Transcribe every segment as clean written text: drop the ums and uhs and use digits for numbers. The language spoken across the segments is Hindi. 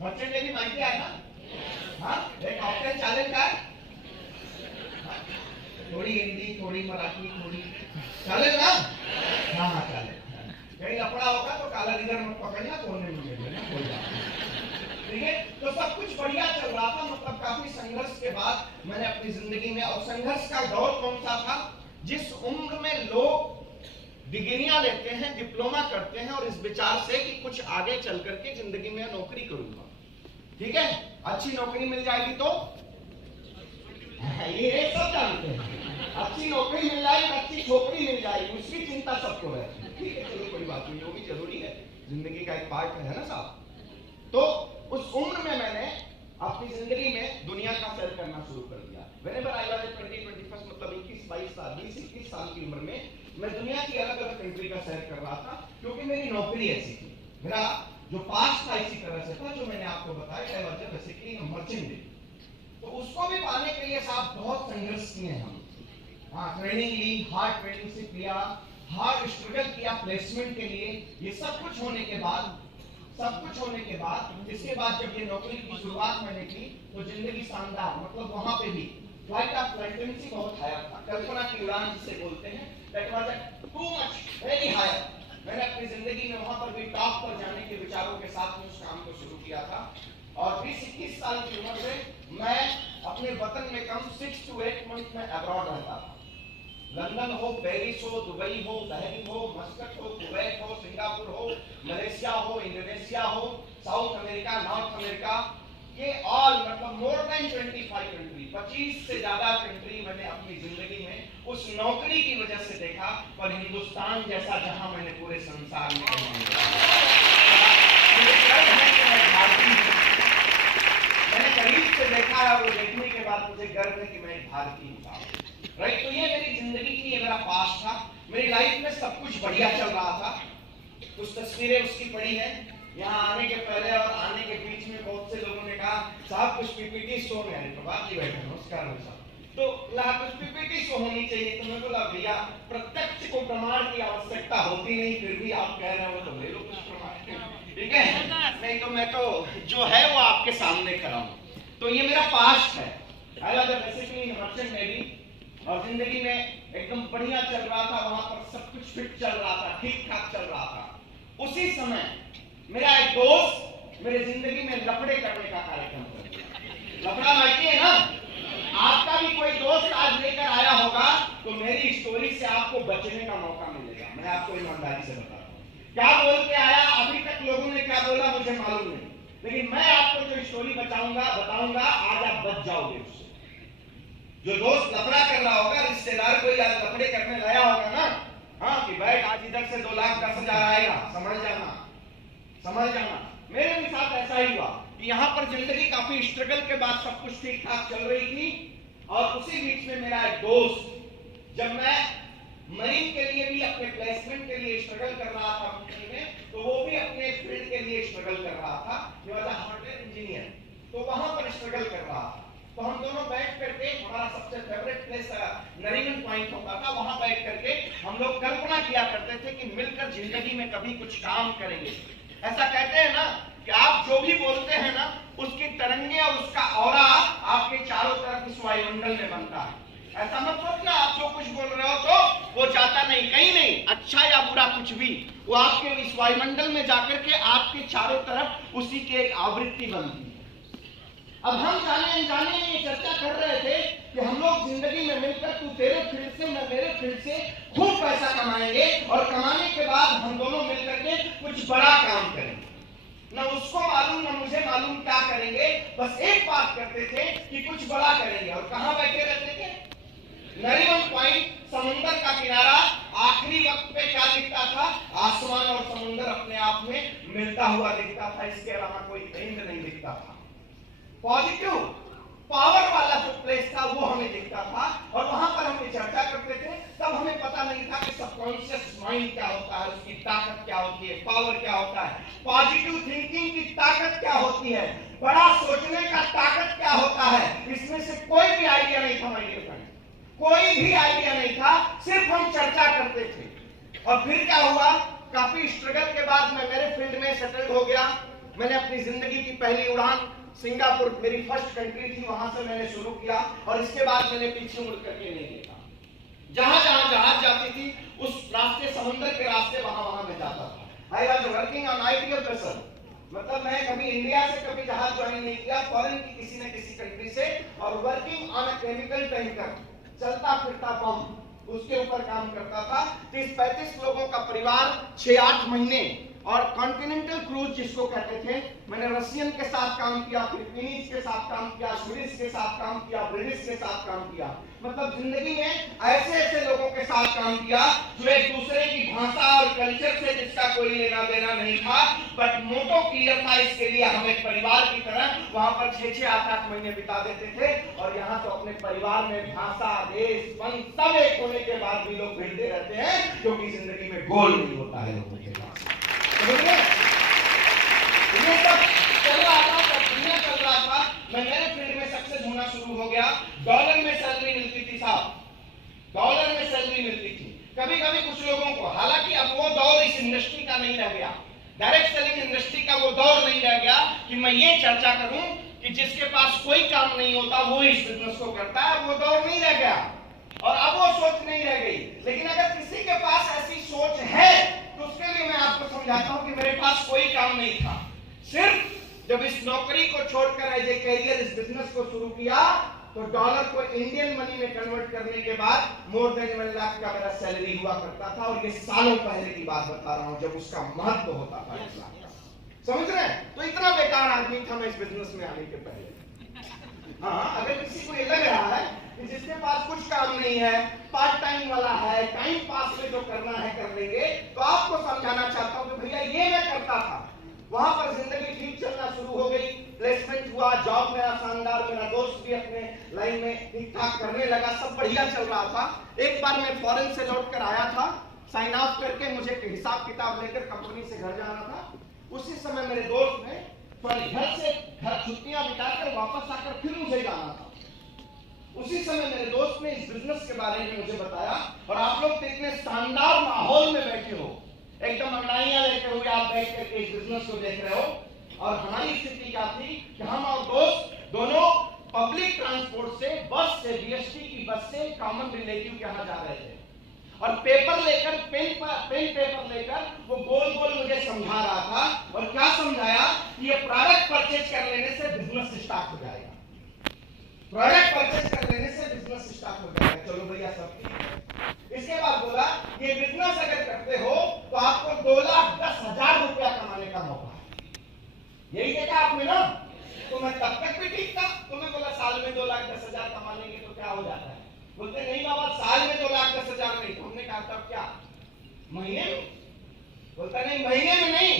मर्चेंट नेवी माहिती आहे ना? हाँ, एक ऑप्शन चालेल का? थोड़ी हिंदी, थोड़ी मराठी, थोड़ी चालेल ना? हाँ हाँ चालेल। कहीं लफड़ा होगा तो काला रिजर मत पकड़ना, कोने में ले लेना, कोई बात नहीं। ठीक है, तो सब कुछ बढ़िया चल रहा था। मतलब काफी संघर्ष के बाद मैंने अपनी जिंदगी में, और संघर्ष का दौर कौन सा था? जिस उम्र में लोग डिग्रियां लेते हैं, डिप्लोमा करते हैं, और इस विचार से कि कुछ आगे चल करके जिंदगी में नौकरी करूंगा, ठीक है, अच्छी नौकरी मिल जाएगी तो ये सब जानते हैं, अच्छी नौकरी मिल जाएगी, अच्छी छोकरी मिल जाएगी, उसकी चिंता सबको है। ठीक है, चलो कोई बात नहीं, वो भी जरूरी है, जिंदगी का एक पार्ट है ना साहब। तो उस उम्र में मैंने अपनी जिंदगी में दुनिया का सैर करना शुरू कर दिया। Whenever I was 20-21 मतलब 21-22 साल, 20-21 साल की उम्र में मैं दुनिया की अलग अलग कंट्री का सैर कर रहा था, क्योंकि मेरी नौकरी ऐसी थी, मेरा जो पास्ट था इसी तरह से था, जो मैंने आपको बताया, बेसिकली मर्चेंट। तो उसको भी पाने के लिए साहब बहुत संघर्ष किए हम। हाँ, ट्रेनिंग ली, हार्ड ट्रेनिंग से किया, हार्ड स्ट्रगल किया प्लेसमेंट के लिए। ये सब कुछ होने के बाद इसके बाद जब ये नौकरी की शुरुआत मैंने की तो जिंदगी शानदार, मतलब वहां पे भी फ्लाइट ऑफ फ्लैटेंसी बहुत हायर था, कल्पना की उड़ान जिसे बोलते हैं, that was too much very higher. मैंने अपनी जिंदगी में वहां पर भी टॉप पर जाने के विचारों के साथ में उस काम को शुरू किया था। और 20-21 साल की उम्र से मैं अपने वतन में कम 6 to 8 मंथ में अब्रॉड रहता था। लंदन हो, पेरिस हो, दुबई हो, बहरीन हो, मस्कट हो, कुवैत हो, सिंगापुर हो, मलेशिया हो, इंडोनेशिया हो, साउथ अमेरिका, नॉर्थ अमेरिका, ये ऑल मतलब मोर देन 25 कंट्री, 25 से ज्यादा कंट्री मैंने अपनी जिंदगी में उस नौकरी की वजह से देखा। पर हिंदुस्तान जैसा जहां मैंने पूरे संसार में मैंने करीब से देखा है, और देखने के बाद मुझे गर्व है कि मैं एक भारतीय हूँ। राइट, तो ये मेरी जिंदगी की, ये मेरा पास्ट था। मेरी लाइफ में सब कुछ बढ़िया चल रहा था। कुछ तस्वीरें उसकी पड़ी है। यहाँ आने के पहले और आने के बीच में बहुत से लोगों ने कहा साहब कुछ पीपीटी शो में आए, प्रभात जी बैठे, नमस्कार साहब, तो कुछ पीपीटी शो होनी चाहिए। तो मैं बोला भैया प्रत्यक्ष को प्रमाण की आवश्यकता होती नहीं, फिर भी आप कह रहे हो तो ले लो कुछ प्रमाण, ठीक है, नहीं तो मैं तो जो है वो आपके सामने कराऊं। तो ये मेरा पास्ट है। बेसिकली मर्चेंट नेवी, और जिंदगी में एकदम बढ़िया चल रहा था, वहां पर सब कुछ फिट चल रहा था, ठीक ठाक चल रहा था। उसी समय मेरा एक दोस्त मेरे जिंदगी में लफड़े करने का कार्यक्रम कर दिया। लफड़ा माहिती है ना? आपका भी कोई दोस्त आज लेकर आया होगा तो मेरी स्टोरी से आपको बचने का मौका मिलेगा। मैं आपको ईमानदारी से बताता हूँ, क्या बोल के आया अभी तक लोगों ने क्या बोला मुझे मालूम नहीं, लेकिन मैं आपको जो स्टोरी बताऊंगा आज आप बच जाओगे उससे। जो दोस्त लफड़ा कर रहा होगा, रिश्तेदार कोई आज लफड़े करने लाया होगा ना, हाँ कि बैठ आज इधर से 2,10,000 आएगा, समझ जाना। मेरे भी साथ ऐसा ही हुआ कि यहाँ पर जिंदगी काफी स्ट्रगल के बाद सब कुछ ठीक ठाक चल रही थी, और उसी बीच में मेरा एक दोस्त, जब मैं मरीन के लिए भी अपने प्लेसमेंट के लिए स्ट्रगल कर रहा था कंपनी में, तो वो भी अपने फील्ड के लिए स्ट्रगल कर रहा था, हार्डवेयर इंजीनियर, तो वहां पर स्ट्रगल कर रहा था। तो हम दोनों बैठ करके, हमारा सबसे फेवरेट प्लेस नरीमन पॉइंट होता था, वहां बैठ करके हम लोग कल्पना किया करते थे कि मिलकर जिंदगी में कभी कुछ काम करेंगे। ऐसा कहते हैं ना कि आप जो भी बोलते हैं ना, उसकी तरंगे और उसका ऑरा आपके चारों तरफ इस वायुमंडल में बनता है। ऐसा मत सोचना आप जो कुछ बोल रहे हो तो वो जाता नहीं, कहीं नहीं, अच्छा या बुरा कुछ भी, वो आपके इस वायुमंडल में जाकर के आपके चारों तरफ उसी की एक आवृत्ति बनती है। अब हम जाने अनजाने में ये चर्चा कर रहे थे कि हम लोग जिंदगी में मिलकर, तू तेरे फील्ड से मैं मेरे फील्ड से खूब पैसा कमाएंगे, और कमाने के बाद हम दोनों मिलकर के कुछ बड़ा काम करेंगे। न उसको मालूम न मुझे मालूम क्या करेंगे, बस एक बात करते थे कि कुछ बड़ा करेंगे। और कहां बैठे रहते थे? नरीमन पॉइंट, समुद्र का किनारा। आखिरी वक्त पे क्या दिखता था? आसमान और समुद्र अपने आप में मिलता हुआ दिखता था, इसके अलावा कोई एंड नहीं दिखता था। पॉजिटिव पावर वाला जो प्लेस था वो हमें दिखता था, और वहां पर हम चर्चा करते थे। तब हमें पता नहीं था कि सबकॉन्शियस माइंड क्या होता है, उसकी ताकत क्या होती है, पावर क्या होता है, पॉजिटिव थिंकिंग की ताकत क्या होती है, बड़ा सोचने का ताकत क्या होता है। इसमें से कोई भी आइडिया नहीं था मेरे पास, कोई भी आइडिया नहीं था, सिर्फ हम चर्चा करते थे। और फिर क्या हुआ? काफी स्ट्रगल के बाद मैं मेरे फील्ड में सेटल्ड हो गया, मैंने अपनी जिंदगी की पहली उड़ान सिंगापुर, मेरी फर्स्ट कंट्री थी, वहां से मैंने शुरू किया और इसके बाद मैंने पीछे मुड़ करके नहीं देखा। जहां जहां जहाज जाती थी उस रास्ते, समुद्र के रास्ते, वहां मैं जाता था। I was working on IPF vessel, मतलब मैं कभी इंडिया से कभी जहाज ज्वाइन नहीं किया, फॉरेन की किसी न किसी कंट्री से, और working on a chemical tanker, चलता फिरता पंप, उसके ऊपर काम करता था। 30-35 लोगों का परिवार, 6-8 महीने, और कॉन्टिनेंटल क्रूज जिसको कहते थे। मैंने रशियन के साथ काम किया, फिलिपीनीज के साथ काम किया, स्वीडिश के साथ काम किया, ब्रिटिश के साथ काम किया। मतलब जिंदगी में ऐसे ऐसे लोगों के साथ काम किया जो एक दूसरे की भाषा और कल्चर से जिसका कोई लेना देना नहीं था, बट मोटो क्लियर था। इसके लिए हम एक परिवार की तरह वहां पर 6-6, 8-8 महीने बिता देते थे। और यहाँ तो अपने परिवार में भाषा, देश, पंथ सब एक होने के बाद भी लोग भिड़ते रहते हैं, क्योंकि जिंदगी में गोल नहीं होता है लोगों के पास। ये सब चल रहा था, दुनिया चल रहा था, मैं मेरे फील्ड में सक्सेस होना शुरू हो गया। डॉलर में सैलरी मिलती थी साहब, डॉलर में सैलरी मिलती थी। कभी कभी कुछ लोगों को, हालांकि अब वो दौर इस इंडस्ट्री का नहीं रह गया, डायरेक्ट सेलिंग इंडस्ट्री का वो दौर नहीं रह गया कि मैं ये चर्चा करूं कि जिसके पास कोई काम नहीं होता वो इस बिजनेस को करता है, वो दौर नहीं रह गया और अब वो सोच नहीं रह गई। लेकिन अगर किसी के पास ऐसी सोच है तो उसके लिए मैं आपको समझाता हूं कि मेरे पास कोई काम नहीं था। सिर्फ जब इस नौकरी को छोड़कर एज ए कैरियर इस बिजनेस को शुरू किया तो डॉलर को इंडियन मनी में कन्वर्ट करने के बाद मोर देन 1 लाख का मेरा सैलरी हुआ करता था। और ये सालों पहले की बात बता रहा हूं जब उसका महत्व होता था 1 लाख का। समझ रहे हैं? तो इतना बेकार आदमी था मैं इस बिजनेस में आने के पहले। हाँ, अगर किसी को ये लग रहा है कि जिसके पास कुछ काम नहीं है, पार्ट टाइम वाला है, टाइम पास में जो करना है कर लेंगे, तो आपको समझाना चाहता हूं कि भैया ये मैं करता था। वहां पर जिंदगी ठीक चलना शुरू हो गई, प्लेसमेंट हुआ, जॉब मेरा शानदार, मेरा दोस्त भी अपने लाइन में ठीक ठाक करने लगा, सब बढ़िया चल रहा था। एक बार मैं फॉरेन से लौट कर आया था, साइन ऑफ करके मुझे हिसाब किताब लेकर कंपनी से घर जाना था। उसी समय मेरे दोस्त ने घर छुट्टियां बिताकर वापस आकर फिर मुझे जाना था। उसी समय मेरे दोस्त ने इस बिजनेस के बारे में मुझे बताया। और आप लोग तो इतने शानदार माहौल में बैठे हो, एकदम अंगड़ाइयां लेकर हुए आप बैठ करके इस बिजनेस को देख रहे हो। और हमारी स्थिति क्या थी कि हम और दोस्त दोनों पब्लिक ट्रांसपोर्ट से, बस से, बीएसटी की बस से कॉमन रिलेटिव के यहाँ जा रहे थे। और पेपर लेकर, पेन पेपर लेकर वो गोल गोल मुझे समझा रहा था। और क्या समझाया कि ये प्रोडक्ट परचेज कर लेने से बिजनेस स्टार्ट हो जाएगा, प्रोडक्ट परचेज कर लेने से बिजनेस स्टार्ट हो जाएगा। चलो भैया सब ठीक है। इसके बाद बोला ये बिजनेस अगर करते हो तो आपको 2,10,000 रुपया कमाने का मौका है। यही देखा आपने ना? तो मैं तब तक भी ठीक था। तुम्हें बोला साल में 2,10,000 कमा लेंगे तो क्या हो जाता है? बोलते नहीं बाबा साल में 2,10,000 नहीं। तो हमने कहा तब क्या, महीने में? बोलता नहीं महीने में नहीं,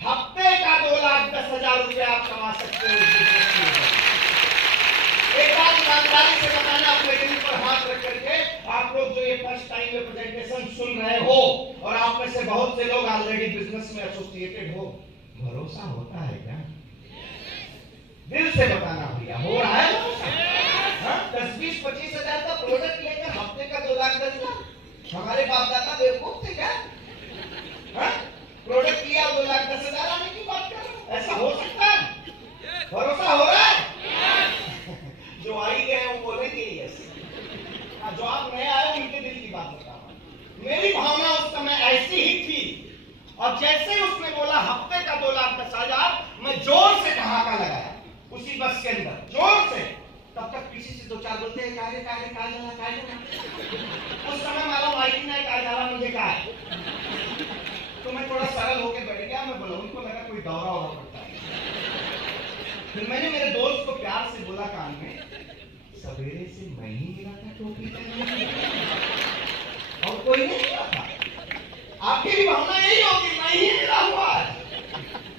हफ्ते का 2,10,000 रुपया आप कमा सकते हो। एक बात ईमानदारी से बताना, अपने दिल पर हाथ रख करके, आप लोग जो ये फर्स्ट टाइम में प्रेजेंटेशन सुन रहे हो और आप में से बहुत से लोग ऑलरेडी बिजनेस में एसोसिएटेड हो, भरोसा होता है क्या? दिल से बताना भैया, हो रहा है भरोसा? 10-20-25 हजार का प्रोडक्ट लेकर हफ्ते का 2,10,000? हमारे बाप दादा बेवकूफ थे क्या? प्रोडक्ट लिया 2,10,000 आने की बात कर, ऐसा हो सकता है? भरोसा हो रहा है? जो आई गए वो बोलेंगे ऐसे, जो आप नए आए उनके दिल की बात बता रहा हूं। मेरी भावना उस समय ऐसी ही थी। और जैसे ही उसने बोला हफ्ते का 2,10,000, मैं जोर से ठहाका लगाया उसी बस के अंदर, जोर से। तब तक पीछे से 2-4 बोलते हैं क्या जाना। उस समय मालूम आई कि नहीं क्या जाना मुझे क्या है। तो मैं थोड़ा सरल होकर बैठ गया। मैं बोला, उनको लगा कोई दौरा पड़ता है। फिर मैंने मेरे दोस्त को प्यार से बोला कान में, सवेरे से मैं ही मिला था टोपी और कोई नहीं मिला था। आपकी भी भावना यही होगी, मैं ही मिला हुआ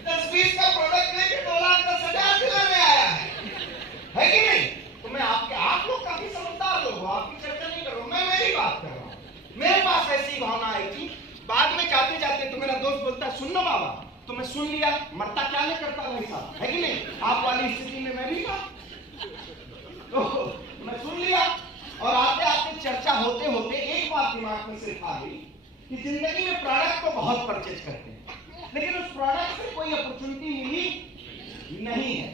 10-20 का प्रोडक्ट लेके 2,10,000 दिलाने आया है कि नहीं? तो मैं आप लोग काफी समझदार लोग हो, आपकी चर्चा नहीं कर रहा हूं, मैं मेरी बात कर रहा हूं। मेरे पास ऐसी भावना आई थी। बाद में जाते जाते तो मेरा दोस्त बोलता है सुन ना बाबा, तो मैं सुन लिया, मरता क्या नहीं करता भाई साहब, है कि नहीं? आप वाली स्थिति में मैं भी था, तो मैं सुन लिया। और आते आते चर्चा होते होते एक बात दिमाग में सिर्फ आ गई कि जिंदगी में प्रोडक्ट को बहुत परचेज करते हैं, लेकिन उस प्रोडक्ट से कोई अपॉर्चुनिटी मिली नहीं है।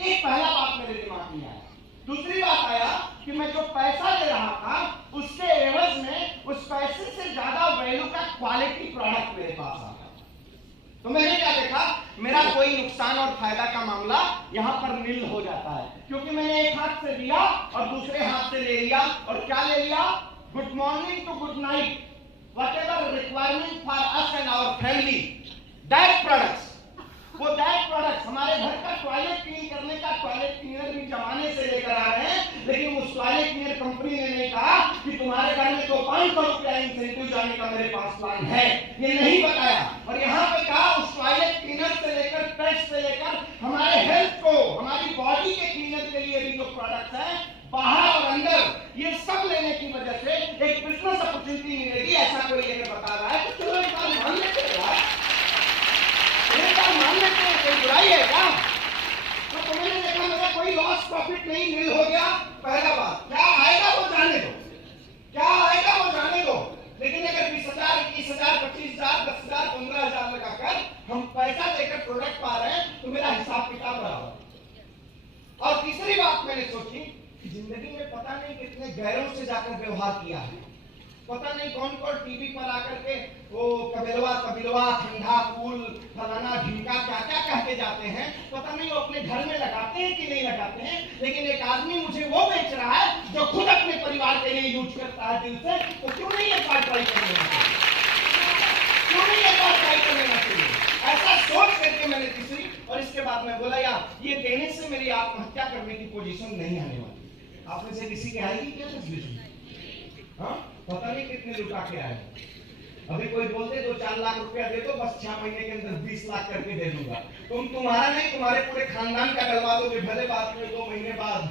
एक पहला बात मेरे दिमाग में आया। दूसरी बात आया कि मैं जो पैसा ले रहा था उसके एवज में उस पैसे से ज्यादा वैल्यू का क्वालिटी प्रोडक्ट मेरे पास आ गया। तो मैंने क्या देखा, मेरा कोई नुकसान और फायदा का मामला यहाँ पर नील हो जाता है, क्योंकि मैंने एक हाथ से लिया और दूसरे हाथ से ले लिया। और क्या ले लिया? Good morning to good night, whatever requirement for us and our family, that products. वो दैट प्रोडक्ट्स हमारे घर का टॉयलेट क्लीन करने का टॉयलेट क्लीनर भी जमाने से लेकर आ रहे हैं, लेकिन उस टॉयलेट क्लीनर कंपनी ने नहीं कहा कि तुम्हारे घर में तो 500 रुपया इंसेंटिव जाने का मेरे पास प्लान है, ये नहीं बताया। और यहाँ पे कहा उस टॉयलेट क्लीनर से लेकर पेस्ट से लेकर हमारे हेल्थ को, हमारी बॉडी के क्लीनर के लिए भी जो प्रोडक्ट्स है बाहर और अंदर, ये सब लेने की वजह से एक बिजनेस अपॉर्चुनिटी मिलेगी, ऐसा कोई लेकर बता रहा है। तो चलो एक बार मान लेते हैं यार, मान लेते हैं, कोई बुराई है क्या? तो तुमने देखा मेरा कोई लॉस प्रॉफिट नहीं, नील हो गया। पहला बात, क्या आएगा वो जाने दो, क्या आएगा वो जाने दो। लेकिन अगर 20,000, 21,000, 25,000, 10,000, 15,000 लगाकर हम पैसा देकर प्रोडक्ट पा रहे हैं तो मेरा हिसाब किताब बराबर। और तीसरी बात मैंने सोची कि जिंदगी में पता नहीं कितने गैरों से जाकर व्यवहार किया है, पता नहीं कौन कौन टीवी पर आकर के वो कबिलवा कबिलवा, ठंडा फूल, फलाना ढिमका, क्या क्या कहते जाते हैं, पता नहीं वो अपने घर में लगाते हैं कि नहीं लगाते हैं। लेकिन एक आदमी मुझे वो बेच रहा है जो खुद अपने परिवार के लिए यूज करता है दिल से, तो क्यों नहीं एक बार ट्राई कर लेना चाहिए? क्यों नहीं एक बार ट्राई कर लेना चाहिए? ऐसा सोच करके मैंने तीसरी, और इसके बाद मैं बोला यार ये देने से मेरी आत्महत्या करने की पोजीशन नहीं आने वाली। आपने से किसी के आएगी क्या तस्वीर? हाँ, पता नहीं कितने लुटा के आए। अभी कोई बोलते 2-4 लाख रुपया दे दो, बस 6 महीने के अंदर 20 लाख करके दे दूंगा। तुम्हारा नहीं, तुम्हारे पूरे खानदान का डलवा दोगे, भले बात में 2 महीने बाद।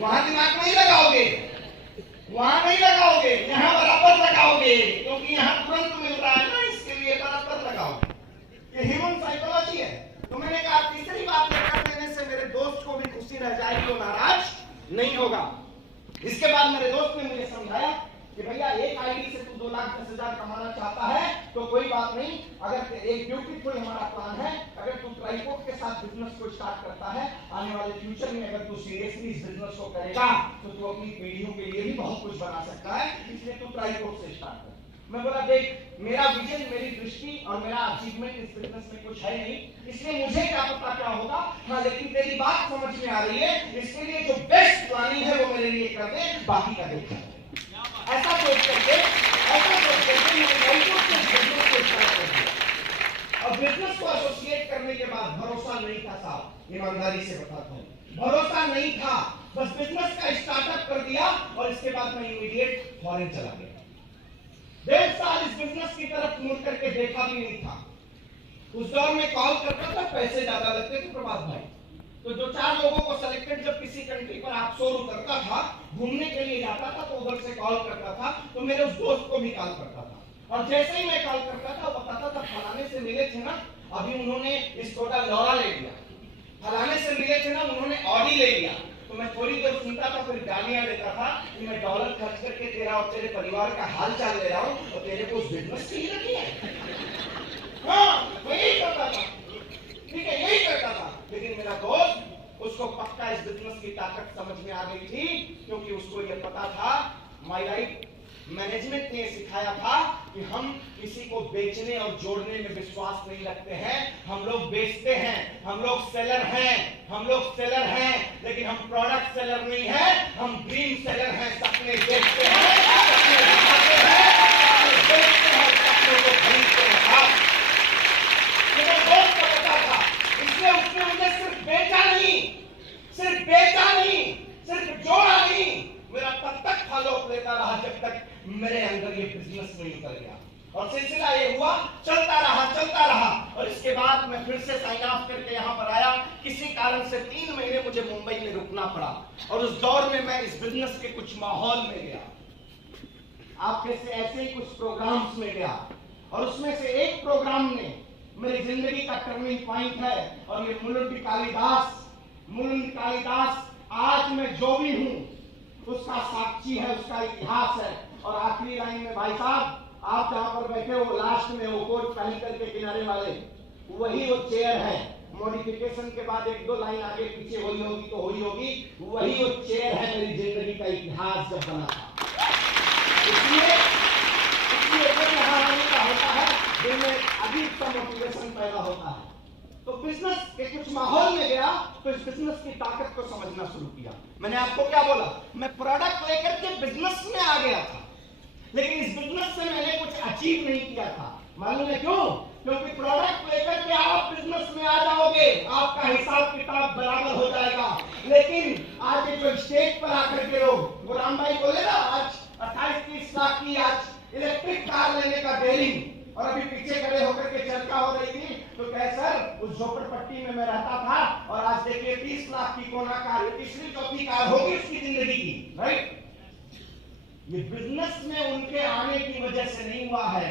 वहां दिमाग नहीं लगाओगे, वहां नहीं लगाओगे, यहाँ बराबर लगाओगे, क्योंकि यहाँ तुरंत मिल रहा है ना, इसके लिए बराबर लगाओगे। ये ह्यूमन साइकोलॉजी है। तो मैंने कहा तीसरी बात लेकर देने से मेरे दोस्त को भी खुशी रह जाएगी, वो नाराज नहीं होगा। इसके बाद मेरे दोस्त ने मुझे समझाया कि भैया एक आईडी से तू 2,10,000 कमाना चाहता है तो कोई बात नहीं, अगर एक ब्यूटीफुल हमारा प्लान है, अगर तू ट्राइपॉड के साथ बिजनेस को स्टार्ट करता है, आने वाले फ्यूचर में अगर तू सीरियसली इस बिजनेस को करेगा तो तू अपनी पीढ़ियों के लिए भी बहुत कुछ बना सकता है, इसलिए तू ट्राइपॉड से स्टार्ट कर। मैं बोला देख, मेरा विजन, मेरी दृष्टि और मेरा अचीवमेंट इस बिजनेस में कुछ है नहीं, इसलिए मुझे क्या पता क्या होगा। हाँ, लेकिन तेरी बात समझ में आ रही है, इसके लिए जो बेस्ट प्लानिंग है वो मेरे लिए कर दे, बाकी का देखा। ऐसा सोच करके मैंने बिजनेस को स्टार्ट कर दिया। और बिजनेस को एसोसिएट करने के बाद भरोसा नहीं था साहब, ईमानदारी से बताता हूँ, भरोसा नहीं था। बस बिजनेस का स्टार्टअप कर दिया और इसके बाद मैं इमीडिएट फॉरेन चला गया। 1.5 साल इस बिजनेस की तरफ मुड़ करके देखा भी नहीं था। उस दौर में कॉल करता था, पैसे ज्यादा लगते थे प्रभात भाई, तो जो 4 लोगों को सिलेक्टेड जब किसी कंट्री पर आप 100 उतरता था, घूमने के लिए जाता था, तो उधर से कॉल करता था, तो मेरे उस दोस्त को भी कॉल करता था। और जैसे ही मैं कॉल करता था वो बताता था फलाने से मिले थे ना, अभी उन्होंने इस टोटा लौरा ले लिया, फलाने से मिले थे ना, उन्होंने ऑडी ले लिया। तो मैं थोड़ी देर सुनता था, फिर गालियां देता था कि मैं डॉलर खर्च करके तेरा और तेरे परिवार का हाल चाल ले रहा हूँ और तेरे को उस बिजनेस के लिए रखी है। हाँ, मैं यही करता था, ठीक है, यही करता था। लेकिन मेरा दोस्त, उसको पक्का इस बिजनेस की ताकत समझ में आ गई थी, क्योंकि उसको यह पता था, माय लाइफ मैनेजमेंट ने सिखाया था कि हम किसी को बेचने और जोड़ने में विश्वास नहीं रखते हैं, हम लोग बेचते हैं, हम लोग सेलर हैं, हम लोग सेलर हैं, लेकिन हम प्रोडक्ट सेलर नहीं है, हम ड्रीम सेलर हैं। सपने बेचते हैं, सपने दिखाते हैं, सपने बेचते हैं, सपनों को खरीदते हैं। मेरे दोस्त को पता था, इसलिए उसने मुझे सिर्फ बेचा नहीं, सिर्फ जोड़ा नहीं, मेरा तब तक फॉलो अप लेता रहा जब तक मेरे अंदर ये बिजनेस नहीं उतर गया। और सिलसिला ये हुआ, चलता रहा। और इसके बाद मैं फिर से साइन ऑफ करके यहाँ पर आया। किसी कारण से 3 महीने मुझे मुंबई में रुकना पड़ा, और उस दौर में मैं इस बिजनेस के कुछ माहौल में गया, आपके से ऐसे ही कुछ प्रोग्राम्स में गया, और उसमें से एक प्रोग्राम ने मेरी जिंदगी का टर्निंग पॉइंट है। और ये मुलुंडी कालिदास आज मैं जो भी हूँ उसका साक्षी है, उसका इतिहास है। और आखिरी लाइन में भाई साहब, आप जहां पर बैठे हो लास्ट में वो कोट पहन करके किनारे वाले, वही वो चेयर है। मॉडिफिकेशन के बाद एक दो लाइन आगे पीछे हुई होगी तो हुई होगी, वही वो चेयर है मेरी जिंदगी का इतिहास जब बना था। इसलिए कहानी का होता है दिल में अजीब सा मोटिवेशन पैदा होता है। तो बिजनेस के कुछ माहौल में गया तो इस बिजनेस की ताकत को समझना शुरू किया। मैंने आपको क्या बोला, मैं प्रोडक्ट लेकर के बिजनेस में आ गया था, लेकिन इस बिजनेस से मैंने कुछ अचीव नहीं किया था। मालूम है क्यों? क्योंकि प्रोडक्ट लेकर के आप बिजनेस में आ जाओगे, आपका हिसाब किताब बराबर हो जाएगा। लेकिन आज जो स्टेज पर आकर के लोग, वो राम भाई बोले ना आज 28-30 लाख की आज इलेक्ट्रिक कार लेने का डेयरिंग, और अभी पीछे खड़े होकर के चर्चा हो रही थी तो कहे सर उस झोपड़पट्टी में मैं रहता था और आज देखिए 30 लाख की कोना कार, तीसरी चौथी कार होगी उसकी जिंदगी की, राइट? ये बिजनेस में उनके आने की वजह से नहीं हुआ है।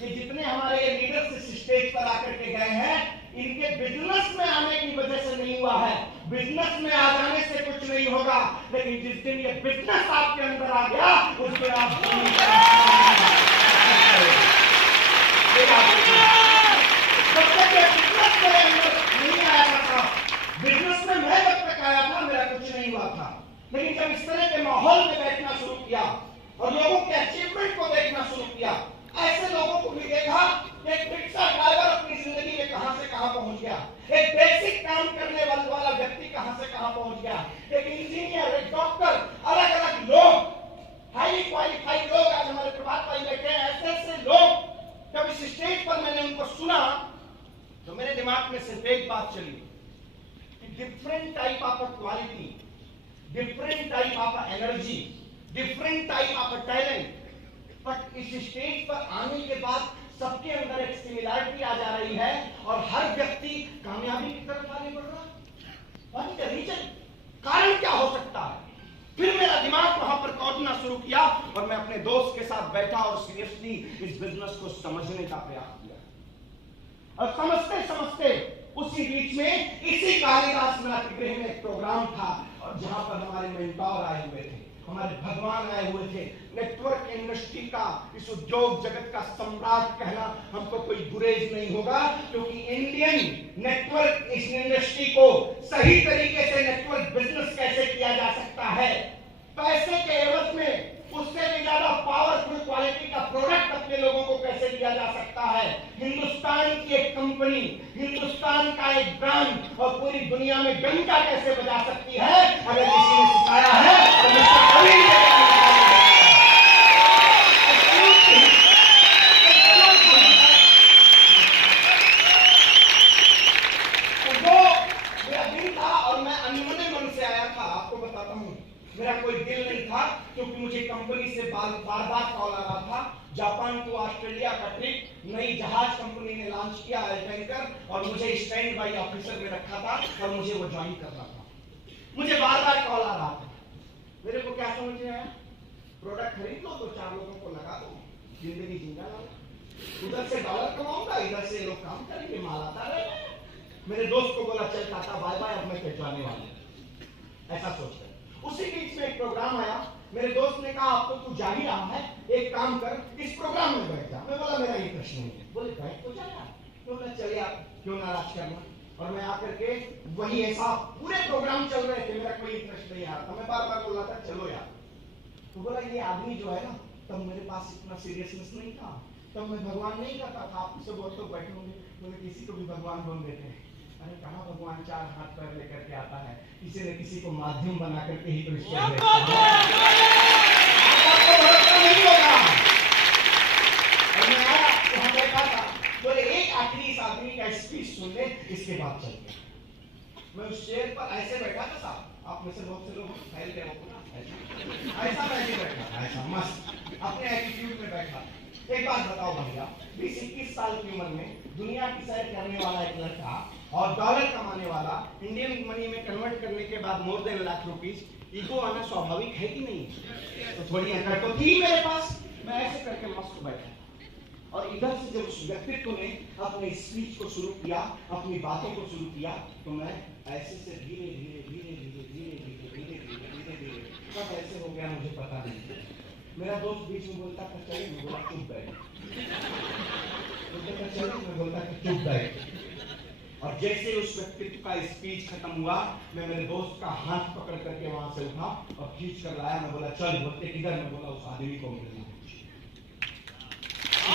ये जितने हमारे ये लीडर्स इस स्टेज पर आकर के गए हैं, इनके बिजनेस में आने की वजह से नहीं हुआ है। बिजनेस में आ जाने से कुछ नहीं होगा, लेकिन जिस दिन ये बिजनेस आपके अंदर आ गया उस दिन आप बिजनेस में मैं जब तक आया था मेरा कुछ नहीं हुआ था, लेकिन जब इस तरह के माहौल में बैठना शुरू किया और लोगों के अचीवमेंट को देखना शुरू किया, ऐसे लोगों को भी देखा कि एक रिक्शा ड्राइवर अपनी जिंदगी में कहां से कहां पहुंच गया, एक बेसिक काम करने वाला व्यक्ति कहां से कहां पहुंच गया, एक इंजीनियर, एक डॉक्टर, अलग अलग लोग, हाईली क्वालिफाइड लोग आज हमारे प्रभात भाई बैठे हैं। ऐसे लोग जब इस स्टेज पर मैंने उनको सुना तो मेरे दिमाग में सिर्फ एक बात चली कि different type of quality, different type of energy, different type of talent, but इस स्टेज पर आने के बाद सबके अंदर एक सिमिलरिटी आ जा रही है और हर व्यक्ति कामयाबी की तरफ आगे बढ़ रहा है। What is the reason? कारण क्या हो सकता है? फिर मेरा दिमाग वहां पर कौटना शुरू किया और मैं अपने दोस्त के साथ बैठा और सीरियसली इस बिजनेस को समझने का प्रयास किया। और समझते समझते उसी बीच में इसी कालिदास नाट्यगृह में एक प्रोग्राम था और जहां पर हमारे मेंटोर आए हुए थे, हमारे भगवान आए हुए थे। नेटवर्क इंडस्ट्री का, इस उद्योग जगत का सम्राट कहना हमको कोई गुरेज नहीं होगा, क्योंकि इंडियन नेटवर्क इस इंडस्ट्री को सही तरीके से नेटवर्क बिजनेस कैसे किया जा सकता है, पैसे के एवज में उससे भी ज्यादा पावरफुल क्वालिटी का प्रोडक्ट अपने लोगों को कैसे दिया जा सकता है, हिंदुस्तान की एक कंपनी, हिंदुस्तान का एक ब्रांड और पूरी दुनिया में डंका कैसे बजा सकती है, अगर किसी ने सिखाया है तो मिस्टर कबीर ने मेरा कोई दिल नहीं था, क्योंकि मुझे कंपनी से बार बार कॉल आ रहा था। जापान टू ऑस्ट्रेलिया का ट्रिप नई जहाज कंपनी ने लॉन्च किया है टैंकर, और मुझे स्टैंड बाई ऑफिसर में रखा था और मुझे वो ज्वाइन करना था। मुझे बार बार कॉल आ रहा था। मेरे को क्या समझ में आया, प्रोडक्ट खरीद लो, 2-4 लोगों को लगा दो, जिंदगी जिंदा लो, उधर से डॉलर कमाऊंगा, इधर से लोग काम करेंगे, माल आता रहेगा। मेरे दोस्त को बोला चल टाटा बाय बाय, अब मैं जाने वाला हूं, ऐसा सोचकर। उसी बीच में एक प्रोग्राम आया, मेरे दोस्त ने कहा अब तो तू जा ही रहा है, एक काम कर इस प्रोग्राम में बैठ जा। मैं बोला मेरा इंटरेस्ट नहीं है। बोले बैठ तो जाया, तो मैं चले आप क्यों नाराज करना। और मैं आकर के वही ऐसा पूरे प्रोग्राम चल रहे थे, मेरा कोई इंटरेस्ट नहीं आ रहा था, मैं बार बार बोल रहा था चलो यार। तो बोला ये आदमी जो है ना, तब मेरे पास इतना सीरियसनेस नहीं था, तब मैं भगवान नहीं करता था, आपसे बोल तो बैठूंगे, बोले किसी को भी भगवान बोल देते हैं। अरे कहाँ भगवान 4 हाथ पैर लेकर के आता है, किसी ने किसी को माध्यम बना करके ही तो इसको भेजता है। बोले एक आखिरी इस आदमी का स्पीच सुन ले, इसके बाद चलते। मैं उस चेयर पर ऐसे बैठा था साहब, आप में से बहुत से लोग फैलते हो ना, ऐसा मैं भी बैठा, ऐसा मस्त अपने एटीट्यूड में बैठा। एक बात बताओ भैया, 20-21 साल की उम्र में दुनिया की सैर करने वाला एक लड़का और डॉलर कमाने वाला, इंडियन मनी में कन्वर्ट करने के बाद more than lakh rupees, ego आना स्वाभाविक है कि नहीं? तो थोड़ी अकड़ तो थी मेरे पास। मैं ऐसे करके मस्त बैठा और इधर से जब उस व्यक्तित्व ने अपने स्पीच को शुरू किया, अपनी बातों को शुरू किया, तो मैं ऐसे से धीरे धीरे धीरे धीरे धीरे धीरे धीरे धीरे धीरे धीरे कब ऐसे हो गया मुझे पता नहीं। मेरा दोस्त बीच में बोलता था चले, मैं बोला चुप बैठ, बोलता था चले, मैं बोलता था चुप बैठ। और जैसे उस व्यक्तित्व का स्पीच खत्म हुआ, मैं मेरे दोस्त का हाथ पकड़ करके वहां से उठा और खींच कर लाया। मैं बोला चल, बोलते किधर? मैं बोला उस आदमी को मिलना है,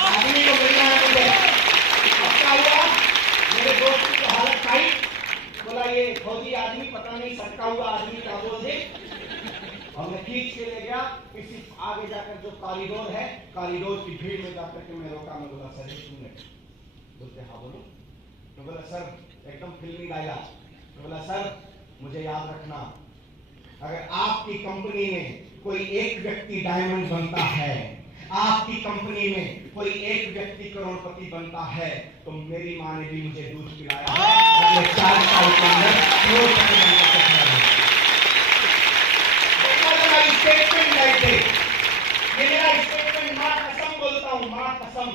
आदमी को मिलना है मुझे। अब क्या हुआ, मेरे दोस्त की हालत टाइट, बोला ये फौजी आदमी पता नहीं सटका हुआ आदमी का बोल दे। और मैं खींच के ले गया किसी आगे जाकर जो कॉरिडोर है, कॉरिडोर की भीड़ में जाकर के मैं रोका। मैं बोला सर एक मिनट। बोलते हाँ बोलो। मैं बोला सर, एकदम फिल्मी डायलॉग। मैं बोला सर मुझे याद रखना, अगर आपकी कंपनी में कोई एक व्यक्ति डायमंड बनता है, आपकी कंपनी में कोई एक व्यक्ति करोड़पति बनता है, तो मेरी माँ ने भी मुझे दूध पिलाया है, अगले 4 साल के अंदर करोड़पति बनकर ये मेरा स्टेटमेंट माँ कसम बोलता हूँ, माँ कसम।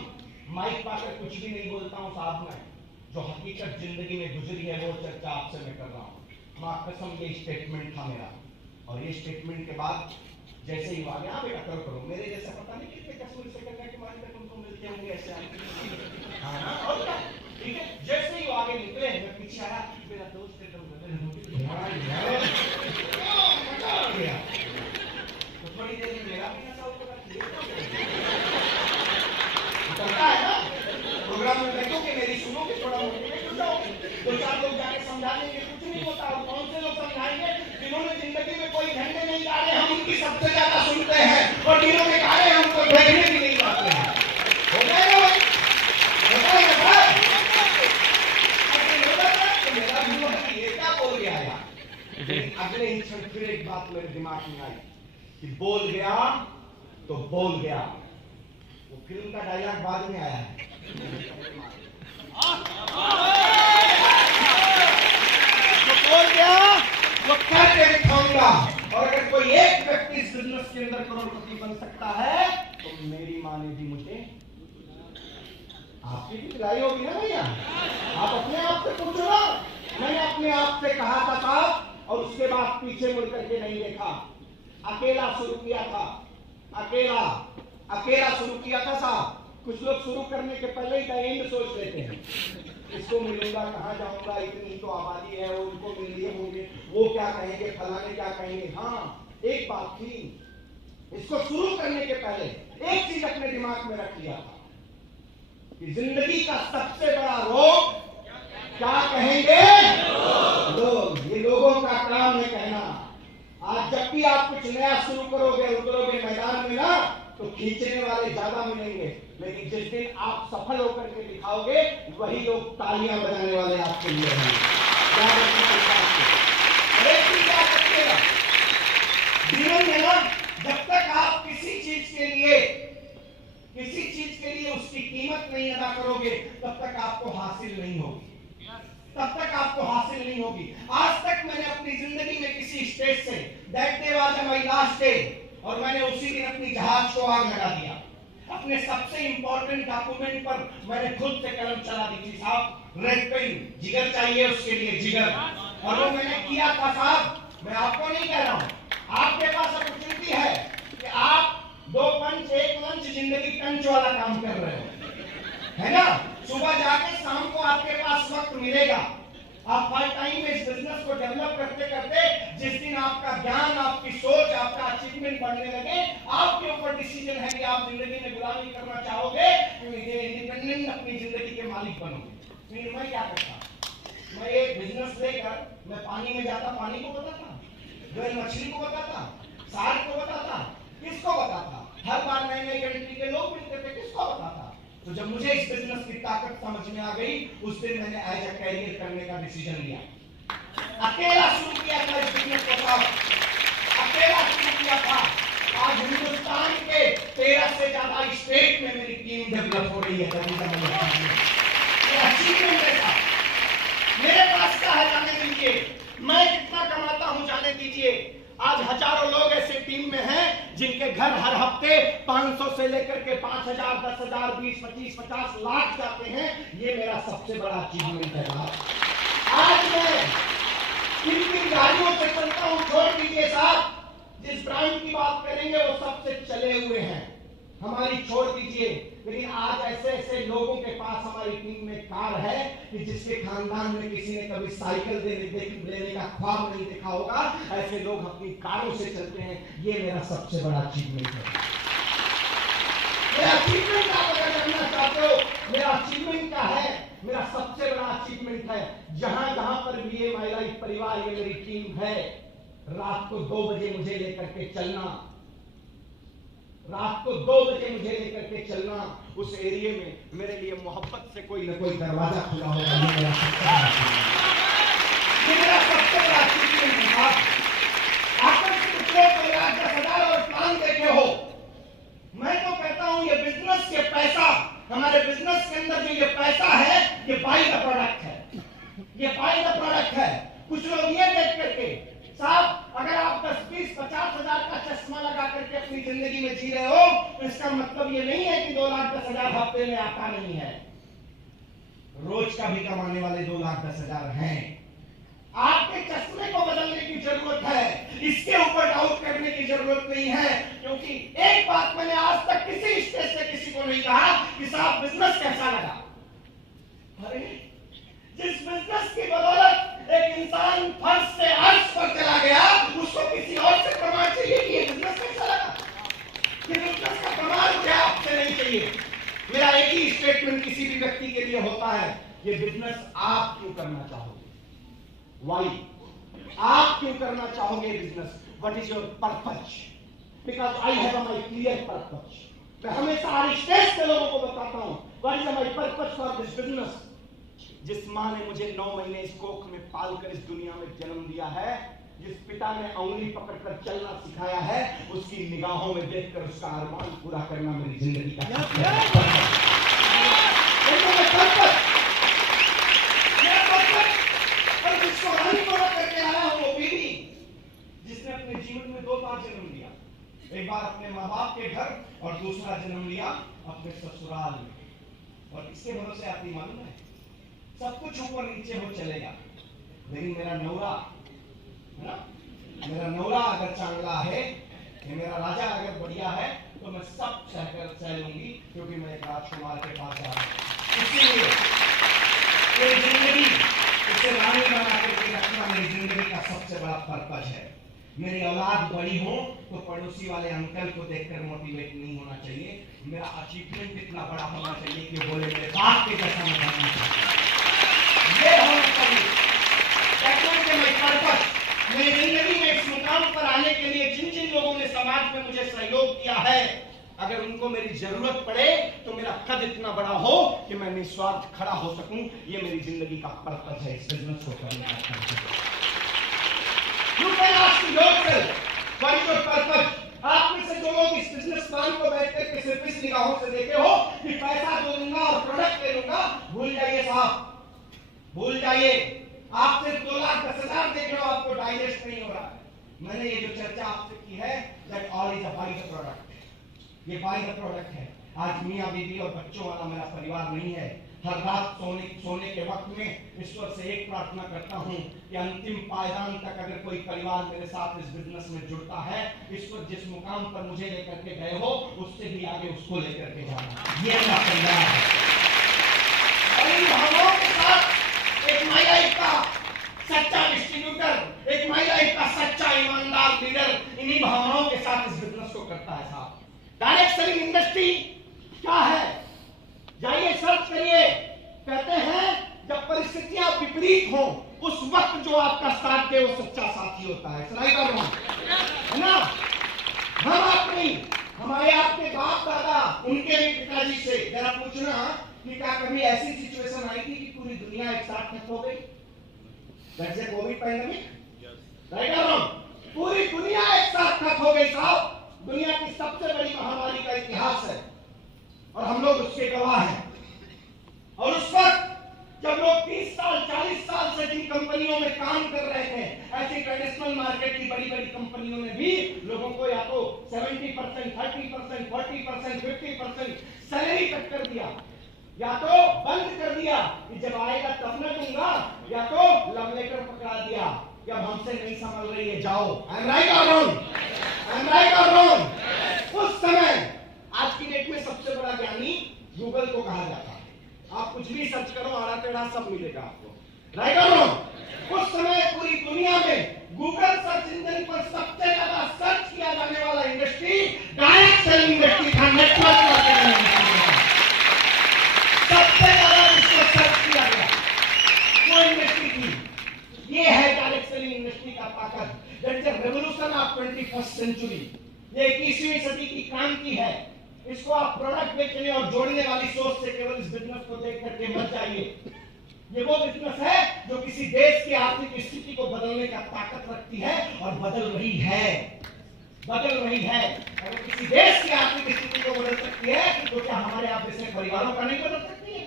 माइक पाकर कुछ भी नहीं बोलता हूँ साहब, मैं जो हकीकत जिंदगी में गुजरी है वो चर्चा आपसे मैं कर रहा हूँ। माँ कसम ये स्टेटमेंट था मेरा। और ये स्टेटमेंट के बाद जैसे ही आगे हाँ बेटा करो करो, मेरे जैसा पता नहीं कितने कसूर से करने के बाद तक उनको मिलते होंगे ऐसे हाँ ना, और क्या ठीक है। जैसे ही आगे निकले मैं पीछे आया, मेरा दोस्त एकदम थोड़ी देर में मेरा भी नशा होगा करता है ना। प्रोग्राम में बैठोगे, मेरी सुनोगे, थोड़ा मोटिवेट हो जाओगे, 2-4 लोग जाके समझा देंगे, कुछ नहीं होता। और कौन से लोग समझाएंगे? जिन्होंने जिंदगी में कोई घंटे नहीं गाड़े, हम उनकी सबसे ज्यादा सुनते हैं, और जिन्होंने गाड़े हमको देखने भी नहीं पाते हैं। हो जाएगा भाई, होता है ना भाई। मेरा भी ये क्या बोल गया यार। अगले ही क्षण फिर एक बात मेरे दिमाग में आई कि बोल गया तो बोल गया। वो फिल्म का डायलॉग बाद में आया है, तो बोल गया वो करके दिखाऊंगा। और अगर कोई एक व्यक्ति इस बिजनेस के अंदर करोड़पति बन सकता है, तो मेरी माँ ने भी मुझे, आपकी भी लड़ाई होगी ना भैया, आप अपने आप से पूछो ना। मैंने अपने आप से कहा था साहब, और उसके बाद पीछे मुड़ करके नहीं देखा। अकेला शुरू किया था, अकेला शुरू किया था साहब। कुछ लोग शुरू करने के पहले ही एंड सोच लेते हैं, इसको मिलूंगा, कहाँ जाऊंगा, इतनी तो आबादी है, उनको मिल लिए होंगे, वो क्या कहेंगे, फलाने क्या कहेंगे। हाँ एक बात थी, इसको शुरू करने के पहले एक चीज अपने दिमाग में रख लिया था कि जिंदगी का सबसे बड़ा रोग क्या कहेंगे लोग। ये लोगों का काम है कहना। आज जब भी आप कुछ नया शुरू करोगे, उतरोगे मैदान में ना, तो खींचने वाले ज्यादा मिलेंगे, लेकिन जिस दिन आप सफल होकर के दिखाओगे, वही लोग तालियां बजाने वाले आपके लिए हैं। जीवन में ना, जब तक आप किसी चीज के लिए उसकी कीमत नहीं अदा करोगे, तब तक आपको हासिल नहीं होगी। आज तक मैंने अपनी जिंदगी में किसी stage say that day was my last day, और मैंने उसी दिन अपनी जहाज को आग लगा दिया। अपने सबसे इंपॉर्टेंट डॉक्यूमेंट पर मैंने खुद से कलम चला दी थी साहब, रेड पेन, जिगर चाहिए उसके लिए जिगर। और वो मैंने किया था साहब। मैं आपको नहीं कह रहा हूं, आपके पास अपॉर्चुनिटी है कि आप 2 पंच 1 लंच जिंदगी टंच वाला काम कर रहे हो, है ना। सुबह जाके शाम को आपके पास वक्त मिलेगा। आप पार्ट टाइम में इस बिजनेस को डेवलप करते करते जिस दिन आपका ज्ञान, आपकी सोच, आपका अचीवमेंट बढ़ने लगे, आपके ऊपर डिसीजन है कि आप जिंदगी में गुलामी करना चाहोगे, इंडिपेंडेंट अपनी जिंदगी के मालिक बनोगे। फिर मैं क्या करता, मैं एक बिजनेस लेकर मैं पानी में जाता, पानी को बताता, मछली को बताता, सार को बताता, किसको बताता। हर बार नए नए कंट्री के लोग मिलते थे, किसको बताता। तो जब मुझे इस बिजनेस की ताकत समझ में आ गई, उस दिन मैंने एज अ कैरियर करने का डिसीजन लिया। अकेला शुरू किया था इस बिजनेस को, अकेला शुरू किया था। आज हिंदुस्तान के 13 से ज्यादा स्टेट में मेरी टीम डेवलप हो रही है। अचीवमेंट है, मेरे पास क्या है जाने दीजिए, मैं कितना कमाता हूं जाने दीजिए। आज हजारों लोग ऐसे टीम में हैं जिनके घर हर हफ्ते 500 से लेकर के 5000, 10,000, 20, 25, 50 लाख जाते हैं। ये मेरा सबसे बड़ा अचीवमेंट है। आज मैं किन गाड़ियों से चलता हूं छोड़ दीजिए साहब, जिस ब्रांड की बात करेंगे वो सबसे चले हुए हैं, हमारी छोड़ दीजिए। लेकिन आज ऐसे ऐसे लोगों के पास हमारी टीम में कार है कि जिसके खानदान में किसी ने कभी साइकिल लेने का ख्वाब नहीं देखा होगा, ऐसे लोग अपनी कारों से चलते हैं। ये मेरा सबसे बड़ा अचीवमेंट है। मेरा अचीवमेंट आप अगर जानना चाहते हो, मेरा अचीवमेंट क्या है? मेरा सबसे बड़ा अचीवमेंट है जहां जहां पर भी ये महिला परिवार, ये मेरी टीम है, रात को 2 बजे मुझे लेकर के चलना, रात को 2 बजे मुझे लेकर के चलना, उस एरिया में मेरे लिए मोहब्बत से कोई ना कोई दरवाजा खुला होगा। ये मेरा सबसे बड़ा अचीवमेंट है। आपने 10,000 और प्लान देखे हो। मैं तो कहता हूं ये बिजनेस, ये पैसा, हमारे बिजनेस के अंदर जो ये पैसा है, ये बाय द प्रोडक्ट है, ये बाय द प्रोडक्ट है। कुछ लोग ये देख करके, साहब अगर आप 10, 20, 50 हजार का चश्मा लगा करके अपनी जिंदगी में जी रहे हो, तो इसका मतलब ये नहीं है कि 2,10,000 हफ्ते में आता नहीं है। रोज का भी कमाने वाले 2,10,000 हैं। आपके चश्मे को बदलने की जरूरत है, इसके ऊपर डाउट करने की जरूरत नहीं है। क्योंकि एक बात मैंने आज तक किसी स्टेज से किसी को नहीं कहा कि साहब बिजनेस कैसा लगा। अरे जिस बिजनेस की बदौलत एक इंसान फर्श से अर्श पर चला गया, उसको किसी और से प्रमाण चाहिए कि ये बिजनेस कैसा लगा? कि बिजनेस का प्रमाण मुझे आपसे नहीं चाहिए। मेरा एक ही स्टेटमेंट किसी भी व्यक्ति के लिए होता है, ये बिजनेस आप क्यों करना चाहोगे? Why? आप क्यों करना चाहोगे business? What is your purpose? Because I have a my clear purpose. मैं हमेशा हर स्टेज के लोगों को बताता हूँ, What is my purpose for this business? जिस माँ ने मुझे 9 महीने इस कोख में पालकर इस दुनिया में जन्म दिया है, जिस पिता ने उंगली पकड़कर चलना सिखाया है, उसकी निगाहों में देखकर उसका अरमान पूरा करना मेरी जिंदगी का करके आया हूं। वो बीवी जिसने अपने जीवन में 2 बार जन्म लिया, एक बार अपने माँ बाप के घर और दूसरा जन्म लिया अपने ससुराल में। और इसके भरोसे आपकी मालूम है, सब कुछ ऊपर नीचे हो चलेगा, लेकिन मेरा नौरा है ना, मेरा नौरा अगर चांगला है, मेरा राजा अगर बढ़िया है, तो मैं सब सह लूंगी, क्योंकि मैं एक राजकुमार के पास जा रहा हूं। इसीलिए ये जिंदगी इसे रानी बना करके रखना मेरी जिंदगी का सबसे बड़ा पर्पज है। मेरी औलाद बड़ी हो तो पड़ोसी वाले अंकल को देखकर मोटिवेट नहीं होना चाहिए। मेरा अचीवमेंट इतना बड़ा होना चाहिए कि बोले मेरे बाप के जैसा मैं बनना चाहिए। ये होना चाहिए। मेरी जिंदगी में इस मुकाम पर आने के लिए जिन जिन लोगों ने समाज में मुझे सहयोग किया है, अगर उनको मेरी जरूरत पड़े तो मेरा कद इतना बड़ा हो कि मैं निस्वार्थ खड़ा हो सकूं, ये मेरी जिंदगी का पर्पस है। इस बिजनेस को करने का आप में से जो लोग इस बिजनेस प्लान को बैठ करके सिर्फ इस निगाहों से देखे हो कि पैसा दे दूंगा और प्रोडक्ट ले लूंगा, भूल जाइए साहब, भूल जाइए। आप सिर्फ 2,10,000 देख रहे हो, आपको डाइजेस्ट नहीं हो रहा है। मैंने ये जो चर्चा आपसे की है, that all is a by the product, ये बाय द प्रोडक्ट है। आज मियां बीवी और बच्चों वाला मेरा परिवार नहीं है। हर रात सोने के वक्त में ईश्वर से एक प्रार्थना करता हूं कि अंतिम पायदान तक अगर कोई परिवार मेरे साथ इस बिजनेस में जुड़ता है, ईश्वर जिस मुकाम पर मुझे लेकर के गए हो उससे भी आगे उसको लेकर के जाना, ये मेरा परिवार है। और इन भावों के साथ एक महिला का सच्चा डिस्ट्रीब्यूटर, एक महिला का सच्चा ईमानदार लीडर इन्हीं भावनाओं के साथ इस बिजनेस को करता है साहब। डायरेक्ट सेलिंग इंडस्ट्री क्या है? जाइए सर्च करिए। कहते हैं जब परिस्थितियां विपरीत हो उस वक्त जो आपका साथ दे वो सच्चा साथी होता है। सुनाई कर रहा हूं, है ना? हम अपनी, हमारे आपके बाप दादा, उनके भी पिताजी से जरा पूछना कि क्या कभी ऐसी सिचुएशन आई थी कि पूरी दुनिया एक साथ ठप हो गई? जैसे कोविड पैंडेमिक, राइट और रॉन्ग? पूरी दुनिया एक साथ ठप हो गई साहब। दुनिया की सबसे बड़ी महामारी का इतिहास है और हम लोग उसके गवाह हैं। और उस वक्त जब लोग 30 साल 40 साल से जिन कंपनियों में काम कर रहे थे, ऐसी ट्रेडिशनल मार्केट की बड़ी बड़ी कंपनियों ने भी लोगों को या तो 70%, 30%, 40%, 50% सैलरी कट कर दिया, या तो बंद कर दिया कि जब आएगा तब न दूंगा, या तो लव लेटर पकड़ा दिया कि अब हमसे नहीं संभल रही है, जाओ। आई एम राइट और रॉन्ग? आई एम राइट और रॉन्ग? उस समय आज की डेट में सबसे बड़ा ज्ञानी गूगल को कहा जाता है। आप कुछ भी सर्च करो, आड़ा टेढ़ा सब मिलेगा आपको। राइट और रॉन्ग? उस समय पूरी दुनिया में गूगल सर्च इंजन पर सबसे ज्यादा सर्च किया जाने वाला इंडस्ट्री डायरेक्ट सेलिंग इंडस्ट्री था, नेटवर्क मार्केटिंग इंडस्ट्री था। सबसे ज्यादा इसको सर्च किया गया वो इंडस्ट्री थी। ये है डायरेक्ट सेलिंग इंडस्ट्री का ताकत। That is the revolution of 21st century. ये 21वीं सदी की क्रांति है। इसको आप प्रोडक्ट बेचने और जोड़ने वाली सोच से केवल इस बिजनेस को देख करके मत जाइए। ये वो बिजनेस है जो किसी देश की आर्थिक स्थिति को बदलने का ताकत रखती है और बदल रही है। बदल रही है। अगर किसी देश की आर्थिक स्थिति को बदल सकती है तो क्या हमारे आप जैसे परिवारों का नहीं बदल सकती है?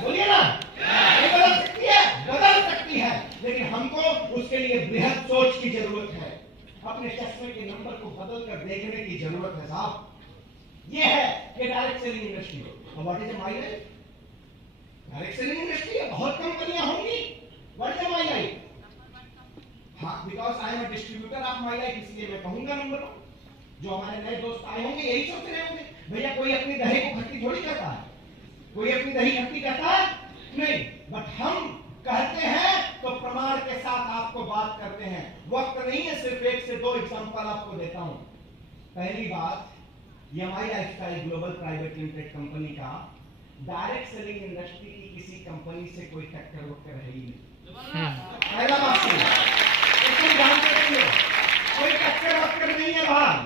बोलिए ना, नहीं बदल सकती है? बदल सकती है, लेकिन हमको उसके लिए बृहद सोच की जरूरत है। अपने चश्मे के नंबर को बदल कर देखने की जरूरत है साहब। ये है कि direct selling industry. What is my life? Direct selling industry है, बहुत कंपनियां होंगी। What is my life? हाँ, because I am a distributor of my life, इसलिए मैं कहूंगा नंबर 1। जो हमारे नए दोस्त आए होंगे यही सोच रहे होंगे, भैया कोई अपनी दही को खट्टी थोड़ी करता है, कोई अपनी दही खट्टी करता है नहीं। बट हम कहते हैं तो प्रमाण के साथ आपको बात करते हैं। वक्त नहीं है, सिर्फ 1 से 2 एग्जांपल आपको देता हूं। पहली बात, MI lifestyle global private limited company का डायरेक्ट सेलिंग इंडस्ट्री की किसी कंपनी से कोई टक्कर वक्कर है ही नहीं। पहला बात तुम जानते नहीं हो, कोई टक्कर वक्कर नहीं है बाहर।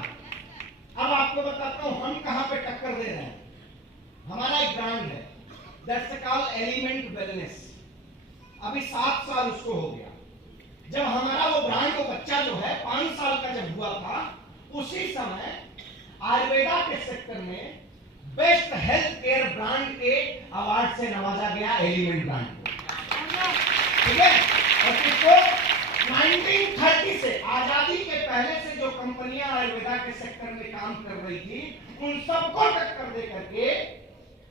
अब आपको बताता हूं हम कहां पे टक्कर दे रहे हैं। हमारा एक ब्रांड है, दैट्स कॉल्ड एलिमेंट वेलनेस। अभी 7 साल उसको हो गया। जब हमारा वो ब्रांड को बच्चा जो है 5 साल का जब हुआ था, उसी समय आयुर्वेदा के सेक्टर में बेस्ट हेल्थ केयर ब्रांड के अवार्ड से नवाजा गया एलिमेंट ब्रांड को। ठीक है? और इसको 1930 से, आजादी के पहले से जो कंपनियां आयुर्वेदा के सेक्टर में काम कर रही थी, उन सबको टक्कर दे करके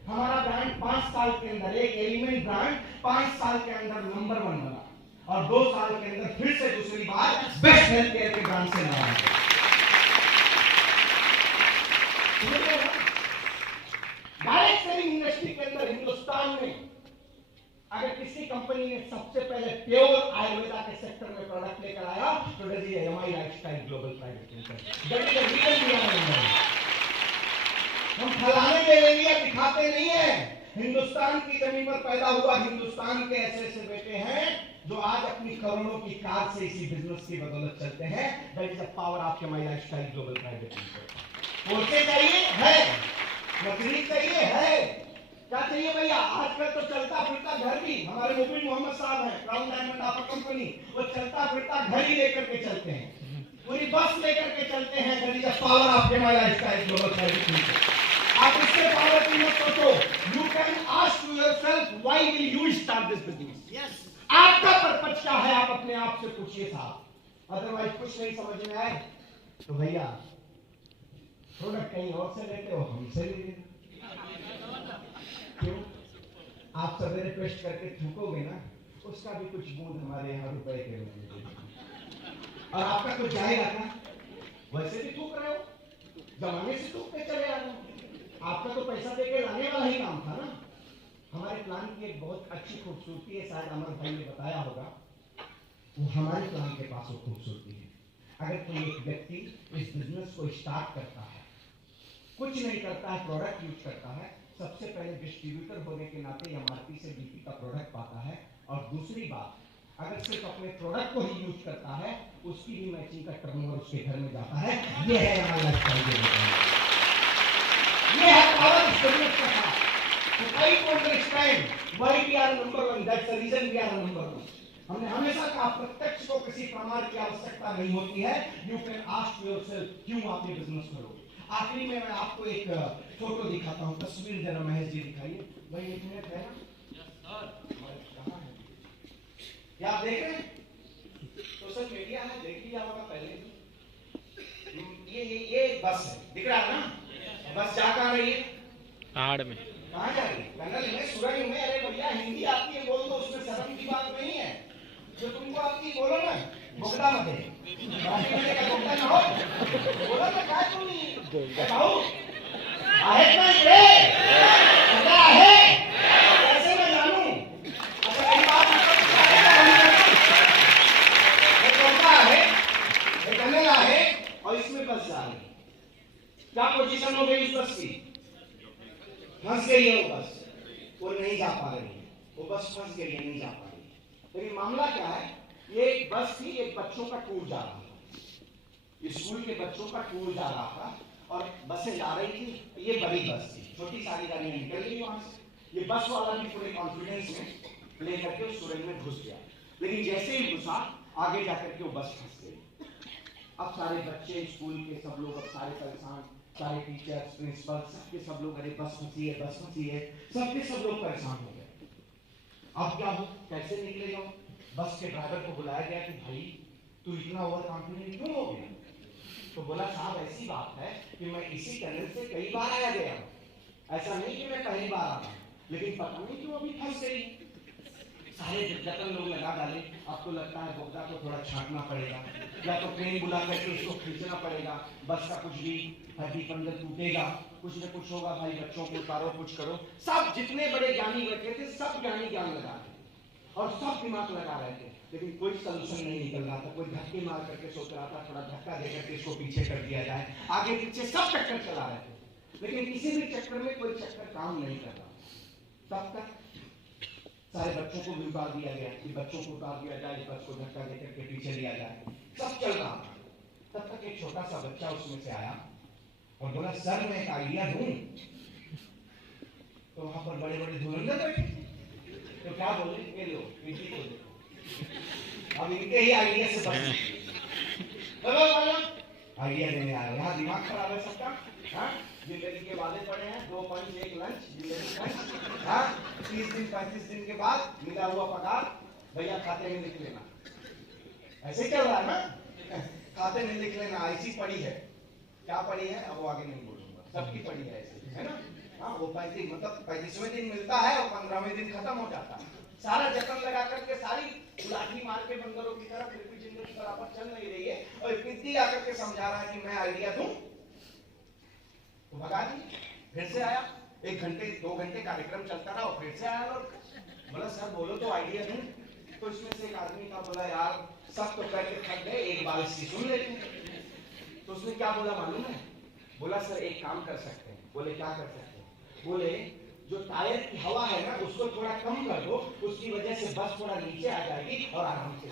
हमारा ब्रांड 5 साल के अंदर, एक एलिमेंट ब्रांड 5 साल के अंदर नंबर 1 बना और 2 साल के अंदर फिर से दूसरी बार बेस्ट हेल्थ केयर के ब्रांड से नवाजा गया। डायरेक्ट सेलिंग इंडस्ट्री के अंदर हिंदुस्तान में अगर किसी कंपनी ने सबसे पहले प्योर आयुर्वेदा के सेक्टर में प्रोडक्ट लेकर आया तो that is MI lifestyle global private limited. That is the reason behind it. हम फलाने ले लेंगे, दिखाते नहीं है। हिंदुस्तान की जमीन पर पैदा हुआ हिंदुस्तान के ऐसे ऐसे बेटे हैं जो आज अपनी करोड़ों की कार से इसी बिजनेस की बदौलत चलते हैं। That is the power of MI lifestyle global private limited. Porsche चाहिए है, नौकरी चाहिए है, क्या चाहिए भैया? आजकल तो चलता फिरता घर भी, हमारे मुबीन मोहम्मद साहब हैं, क्राउन डायमंड ऑफर कंपनी, वो चलता फिरता घर ही लेकर के चलते हैं, पूरी बस लेकर के चलते हैं। That is the power of MI lifestyle global private limited. आप इससे पावर की मत सोचो। You can ask yourself why will you start this business? Yes, आपका पर्पस क्या है, आप अपने आप से पूछिए साहब। अदरवाइज कुछ नहीं समझ में आए तो भैया प्रोडक्ट कहीं और से लेते हो, हमसे ले लेना। क्यों? आप सवेरे पेस्ट करके थूकोगे ना, उसका भी कुछ बूंद हमारे यहाँ रुपए के रूप में देंगे और आपका कुछ जाएगा ना। वैसे भी थूक रहे हो, जमाने से थूक के चले आ रहे हो, आपका तो पैसा देके लाने वाला ही काम था ना। हमारे प्लान की एक बहुत अच्छी खूबसूरती है, शायद अमर भाई ने बताया होगा, वो हमारे प्लान के पास वो खूबसूरती है। अगर कोई एक व्यक्ति इस बिजनेस को स्टार्ट करता है, कुछ नहीं करता है, प्रोडक्ट यूज करता है, सबसे पहले डिस्ट्रीब्यूटर होने के नाते एमआरपी से बीपी का प्रोडक्ट पाता है, और दूसरी बात, अगर सिर्फ अपने प्रोडक्ट को ही यूज करता है, उसकी भी मैचिंग का टर्नओवर उसके घर में जाता है। ये है हमारा लाइफस्टाइल, ये है पावर इस बिजनेस का था। तो I don't understand why we are number 1, that's the reason we are number 1। हमने हमेशा कहा प्रत्यक्ष को किसी प्रमाण की आवश्यकता नहीं होती है। यू कैन आस्क योरसेल्फ क्यों आप ये बिजनेस करोगे। आखिरी में मैं आपको एक फोटो दिखाता हूं, तस्वीर जरा महेश जी दिखाइए भाई, 1 मिनट है ना? कहां है? क्या आप देख रहे हैं? सोशल मीडिया है, देख लिया होगा पहले। ये बस है, दिख रहा है ना? बस जा कहां रही है? पहाड़ में। कहां जा रही है? टनल में, सुरंग में। अरे भैया हिंदी आती है बोल दो, उसमें शर्म की बात नहीं है। जो तुमको आती है बोलो ना, बोगदा मत है। मैंने कहा डॉक्टर ना हो, बोला मैं क्या तुम बताओ आहे ना ये क्या है, कैसे मैं जानूं? अच्छा कई बार है कनेला है और इसमें बस जा रही, क्या पोजीशन हो गई उस बस की? फंस गई है वो बस, वो नहीं जा पा रही है, वो बस फंस गई है, नहीं जा पा रही। लेकिन मामला क्या है, ये एक बस थी, एक बच्चों का टूर जा रहा था, स्कूल के बच्चों का टूर जा रहा था और बसें जा रही थी। ये बड़ी बस थी, छोटी सारी गाड़ियां निकल गई वहां से। ये बस वाला भी पूरे कॉन्फिडेंस में लेकर के उस सुरंग में घुस गया, लेकिन जैसे ही घुसा आगे जाकर के वो बस फंस गई। अब सारे बच्चे स्कूल के सब लोग अब सारे परेशान, सारे टीचर्स प्रिंसिपल सबके सब लोग, अरे बस फंसी है, बस फंसी है, सबके सब लोग परेशान हो गए। अब क्या हो, कैसे निकले जाओ? बस के ड्राइवर को बुलाया गया कि भाई तू इतना ओवर कॉन्फिडेंट क्यों हो गया? तो बोला साहब ऐसी बात है कि मैं इसी टनल से कई बार आया गया, ऐसा नहीं कि मैं पहली बार आया, लेकिन पता नहीं क्यों अभी फंस गई। सारे जतन लोग लगा डाले। अब तो लगता है बोगदा को थोड़ा छांटना पड़ेगा, या तो ट्रेन बुला करके इसको खींचना पड़ेगा, बस का कुछ भी हड्डी पंजर टूटेगा, कुछ न कुछ होगा, भाई बच्चों को उतारो, कुछ करो। सब जितने बड़े ज्ञानी बैठे थे सब ज्ञानी ज्ञान लगा रहे और सब दिमाग लगा रहे थे, लेकिन कोई सलूशन नहीं निकल रहा था। कोई धक्के मार करके सोच रहा था थोड़ा धक्का दे करके इसको पीछे कर दिया जाए, आगे पीछे सब चक्कर चला रहे थे, लेकिन किसी भी चक्कर में कोई चक्कर काम नहीं कर रहा। तब तक सारे बच्चों को भी उतार दिया गया कि बच्चों को उतार दिया जाए, बस को धक्का देकर के पीछे लिया जाए, सब चल रहा। तब तक एक छोटा सा बच्चा उसमें से आया और बोला सर मैं एक आइडिया दूं। तो वहां पर बड़े बड़े धुरंधर बैठे, तो क्या बोले, ये लो पीछे को देखो, अब इनके ही आइडिया से बच आइडिया देने आए। यहाँ दिमाग खराब है सबका। हाँ जिंदगी के वादे पड़े हैं, 2 पंच 1 लंच, जिंदगी हाँ 30 दिन 35 दिन के बाद मिला हुआ पगार भैया खाते में लिख लेना, ऐसे चल रहा है ना, खाते में लिख लेना। ऐसी पड़ी है, क्या पड़ी है अब वो आगे नहीं बोलूंगा, सबकी पड़ी है ऐसे, है ना। हाँ वो 35 मतलब 35वें दिन मिलता है और 15वें दिन खत्म हो जाता है। सारा जतन लगा करके सारी लाठी मार के बंदरों की तरह फिर भी जिंदगी बराबर चल नहीं रही है, और पिद्दी आकर के समझा रहा है कि मैं आइडिया दूं, तो भगा दी। फिर से आया, 1 घंटे 2 घंटे कार्यक्रम चलता रहा और फिर से आया लोग, बोला सर बोलो तो आइडिया दूं। तो इसमें से एक आदमी का बोला यार सब तो करके थक गए, एक बार इसकी सुन लेते हैं। तो उसने क्या बोला मालूम है, बोला सर एक काम कर सकते हैं। बोले क्या कर सकते हैं? बोले जो टायर की हवा है ना उसको थोड़ा कम कर दो, उसकी वजह से बस थोड़ा नीचे आ जाएगी और आराम से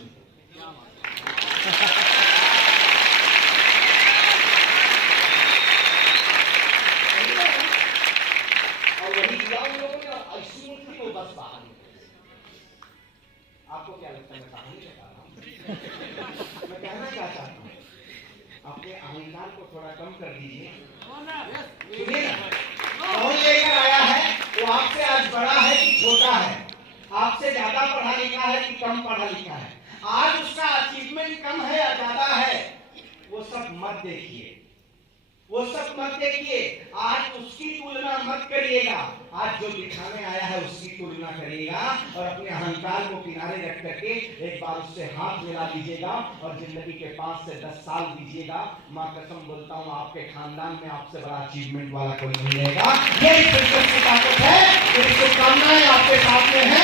और वही किया उन लोगों ने, और स्मूथली वो बस बाहर निकली। आपको क्या लगता है मैं कहानी बता रहा हूँ? मैं कहना क्या चाहता हूँ, अपने अहंकार को थोड़ा कम कर दीजिए। सुनिए ना, कौन लेकर आया है वो आपसे आज बड़ा है कि छोटा है, आपसे ज्यादा पढ़ा लिखा है कि कम पढ़ा लिखा है, आज उसका अचीवमेंट कम है या ज्यादा है, वो सब मत देखिए, वो सब मत देखिए। आज उसकी तुलना मत करिएगा, आज जो दिखाने आया है उसकी तुलना करिएगा और अपने अहंकार को किनारे रख करके एक बार उससे हाथ मिला लीजिएगा और जिंदगी के 5 से 10 साल दीजिएगा। मां कसम बोलता हूं आपके खानदान में आपसे बड़ा अचीवमेंट वाला कोई नहीं रहेगा। यही फिटनेस की ताकत है। मेरी शुभकामनाएं आपके साथ में है।